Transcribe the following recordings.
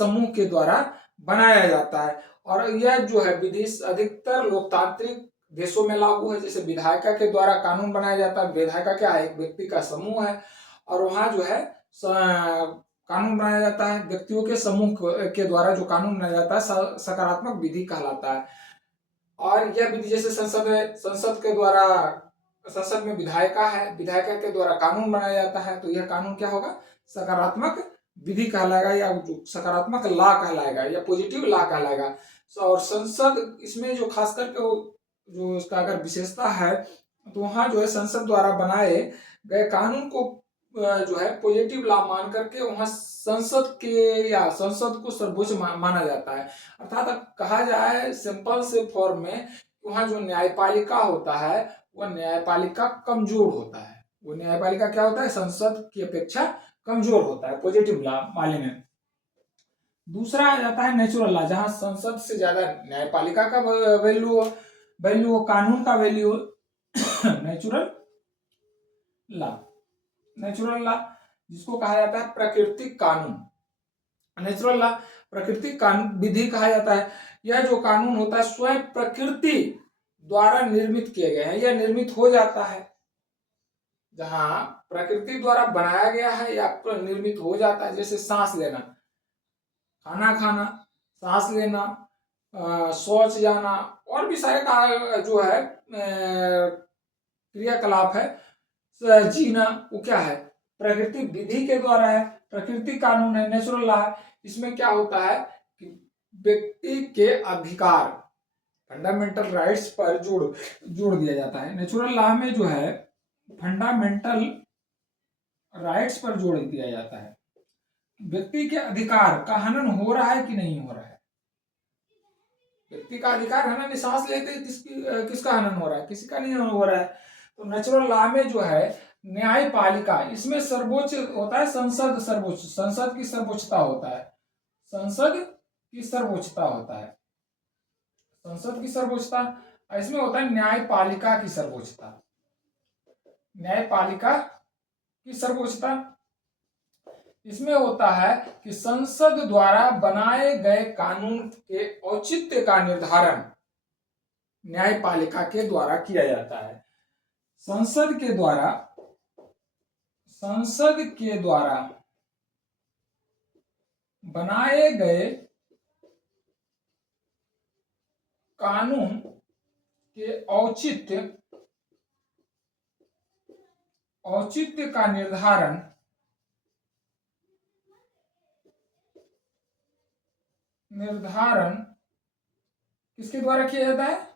समूह के द्वारा बनाया जाता है। और यह जो है विधि अधिकतर लोकतांत्रिक देशों में लागू है। जैसे विधायिका के द्वारा कानून बनाया जाता है। विधायिका क्या है? एक व्यक्ति का समूह है और वहां जो है कानून बनाया जाता है। व्यक्तियों के समूह के द्वारा जो कानून बनाया जाता है सकारात्मक विधि कहलाता है। और यह विधि जैसे संसद है, संसद के द्वारा, संसद में विधायिका है, विधायिका के द्वारा कानून बनाया जाता है, तो यह कानून क्या होगा? सकारात्मक विधि कहलाएगा या सकारात्मक लॉ कहलाएगा या पॉजिटिव लॉ कहलाएगा। और संसद इसमें जो खास करके जो इसका अगर विशेषता है तो वहां जो है संसद द्वारा बनाए गए कानून को जो है पॉजिटिव लॉ मान करके वहां संसद के या संसद को सर्वोच्च माना जाता है। अर्थात कहा जाए सिंपल से फॉर्म में, वहां जो न्यायपालिका होता है वह न्यायपालिका कमजोर होता है। वो न्यायपालिका क्या होता है? संसद की अपेक्षा कमजोर होता है पॉजिटिव लॉ वाले में। दूसरा आ जाता है नेचुरल लॉ, जहां संसद से ज्यादा न्यायपालिका का वैल्यू कानून का value natural law. Natural law जिसको कहा जाता है प्राकृतिक कानून। नेचुरल लॉ प्राकृतिक कानून विधि कहा जाता है। यह जो कानून होता है स्वयं प्रकृति द्वारा निर्मित किए गए हैं या निर्मित हो जाता है। जहां प्रकृति द्वारा बनाया गया है या निर्मित हो जाता है, जैसे सांस लेना, खाना खाना, सांस लेना, शौच जाना और भी सारे जो है क्रियाकलाप है, जीना, वो क्या है? प्रकृति विधि के द्वारा है, प्रकृति कानून है, नेचुरल लॉ है। इसमें क्या होता है कि व्यक्ति के अधिकार, फंडामेंटल राइट्स पर जोड़ दिया जाता है। नेचुरल लॉ में जो है फंडामेंटल राइट्स पर जोड़ दिया जाता है। व्यक्ति के अधिकार का हनन हो रहा है कि नहीं हो रहा है? व्यक्ति का अधिकार हनन, सांस लेते किसका हनन हो रहा है? किसी का नहीं हो रहा है। तो नेचुरल लॉ में जो है न्यायपालिका, इसमें सर्वोच्च होता है संसद, सर्वोच्च, संसद की सर्वोच्चता होता है, संसद की सर्वोच्चता होता है, संसद की सर्वोच्चता। इसमें होता है न्यायपालिका की सर्वोच्चता, न्यायपालिका की सर्वोच्चता। इसमें होता है कि संसद द्वारा बनाए गए कानून के औचित्य का निर्धारण न्यायपालिका के द्वारा किया जाता है। संसद के द्वारा बनाए गए कानून के औचित्य का निर्धारण किसके द्वारा किया जाता है?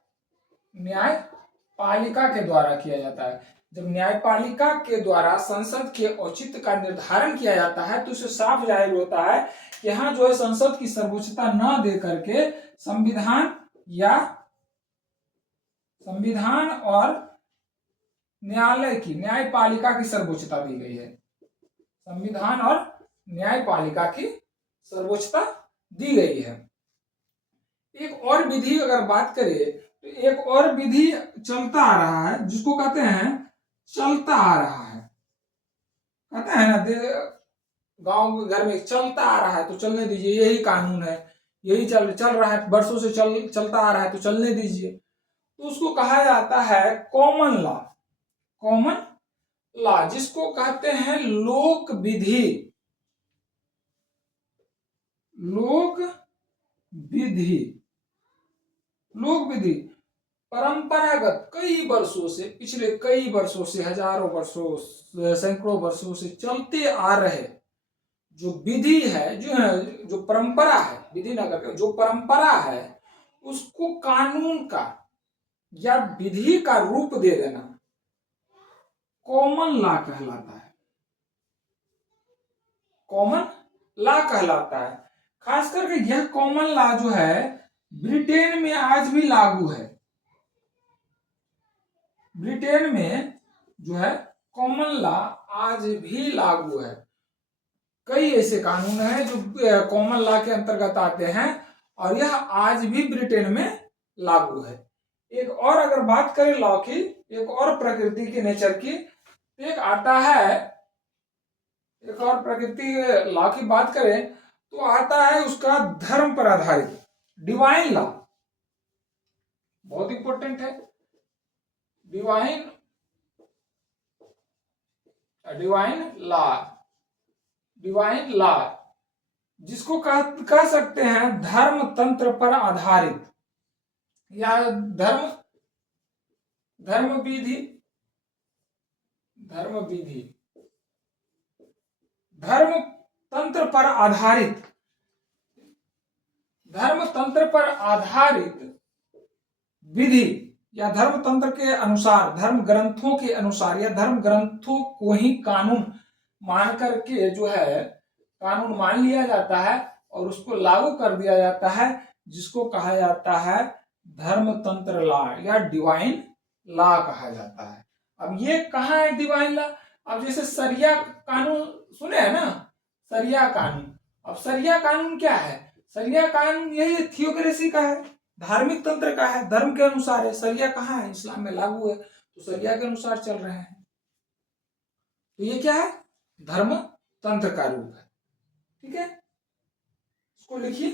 न्यायपालिका के द्वारा किया जाता है। जब न्यायपालिका के द्वारा संसद के औचित्य का निर्धारण किया जाता है तो इससे साफ जाहिर होता है कि यहाँ जो है संसद की सर्वोच्चता न दे करके संविधान और न्यायपालिका की सर्वोच्चता दी गई है। संविधान और न्यायपालिका की सर्वोच्चता दी गई है। एक और विधि अगर बात करें तो एक और विधि चलता आ रहा है, जिसको कहते हैं चलता आ रहा है। कहते हैं ना गांव घर में चलता आ रहा है तो चलने दीजिए, यही कानून है, यही चल रहा है, वर्षों से चलता आ रहा है तो चलने दीजिए। तो उसको कहा जाता है कॉमन लॉ। कॉमन लॉ जिसको कहते हैं लोक विधि। लोक विधि परंपरागत कई वर्षों से, पिछले कई वर्षों से, हजारों वर्षों, सैकड़ों वर्षों से चलते आ रहे जो विधि है, जो परंपरा है, विधि न करके जो परंपरा है, उसको कानून का या विधि का रूप दे देना कॉमन लॉ कहलाता है। कॉमन लॉ कहलाता है। खास करके यह कॉमन लॉ जो है ब्रिटेन में आज भी लागू है। ब्रिटेन में जो है कॉमन लॉ आज भी लागू है। कई ऐसे कानून हैं जो कॉमन लॉ के अंतर्गत आते हैं और यह आज भी ब्रिटेन में लागू है। एक और अगर बात करें लॉ की, एक और प्रकृति की, नेचर की, एक आता है, एक और प्रकृति लॉ की बात करें तो आता है उसका धर्म पर आधारित डिवाइन लॉ, बहुत इंपॉर्टेंट है। Divine divine law, divine law जिसको कह सकते हैं धर्म तंत्र पर आधारित या धर्म धर्म विधि धर्म विधि धर्म तंत्र पर आधारित, धर्म तंत्र पर आधारित विधि या धर्म तंत्र के अनुसार, धर्म ग्रंथों के अनुसार या धर्म ग्रंथों को ही कानून मान करके जो है कानून मान लिया जाता है और उसको लागू कर दिया जाता है, जिसको कहा जाता है धर्म तंत्र लॉ या डिवाइन लॉ कहा जाता है। अब ये कहाँ है डिवाइन लॉ? अब जैसे सरिया कानून सुने हैं ना, सरिया कानून। अब सरिया कानून क्या है? सरिया कानून यही थियोक्रेसी का है, धार्मिक तंत्र का है, धर्म के अनुसार है। सरिया कहाँ है? इस्लाम में लागू है, तो सरिया के अनुसार चल रहे हैं। तो ये क्या है? धर्म तंत्र का रूप है। ठीक है, इसको लिखिए।